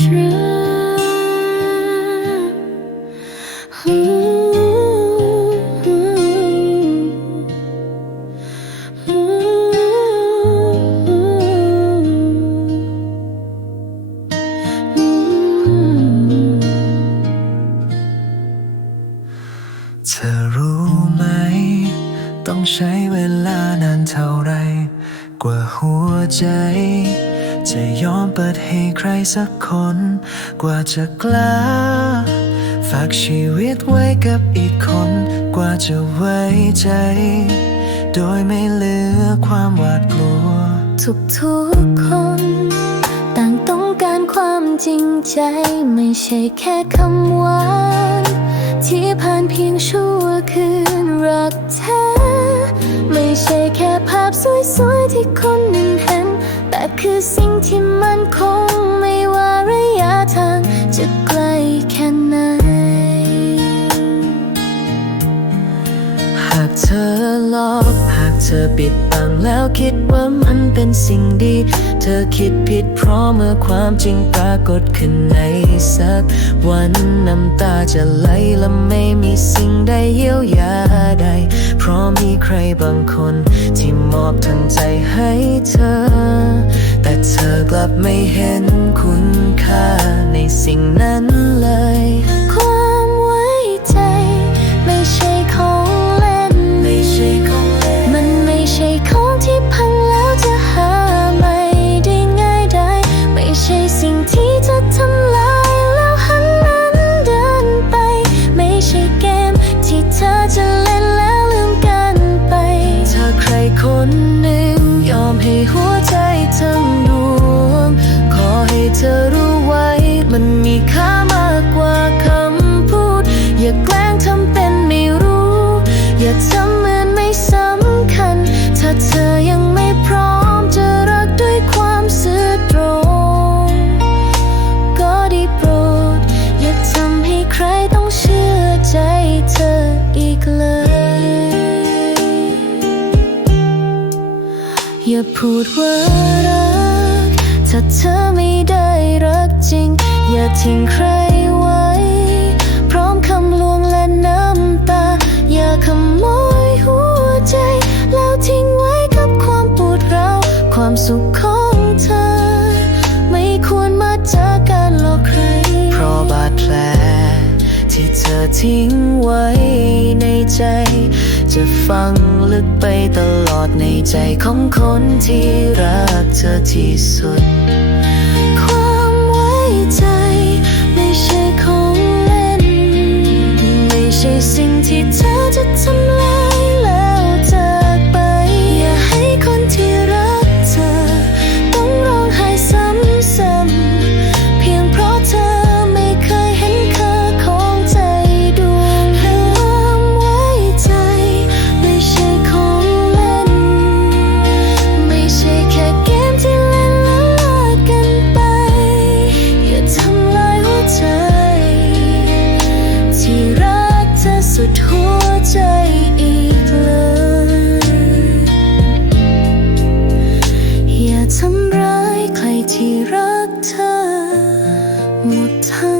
เธอรู้ไหม ต้องใช้เวลานานเท่าไร กว่าหัวใจ จะยอมเปิดให้ใครสักคน กว่าจะกล้า ฝากชีวิตไว้กับอีกคน กว่าจะไว้ใจ โดยไม่เหลือความหวาดกลัว ทุกทุกคน ต่างต้องการความจริงใจ ไม่ใช่แค่คำหวานที่ผ่านเพียงชั่วคืนากเธอหลอกหากเธอปิดบังแล้วคิดว่ามันเป็นสิ่งดี เธอคิดผิดเพราะเมื่อความจริงปรากฏขึ้นในสัก วันน้ำตาจะไหลและไม่มีสิ่งใดเยียวยาใด เพราะมีใครบางคน ที่มอบทั้งใจให้เธอ แต่เธอกลับไม่เห็นคุณค่า อย่าพูดว่ารัก ถ้าเธอไม่ได้รักจริง อย่าทิ้งใครไว้ พร้อมคำลวงและน้ำตา อย่าขโมยหัวใจ แล้วทิ้งไว้กับความปวดร้าวความสุขของเธอ ไม่ควรมาจากการหลอกใคร เพราะบาดแผลที่เธอทิ้งไว้ในใจ จะฟังลึกไปตลอดในใจของคนที่รักเธอที่สุด ทำร้ายใครที่รักเธอหมดทั้ง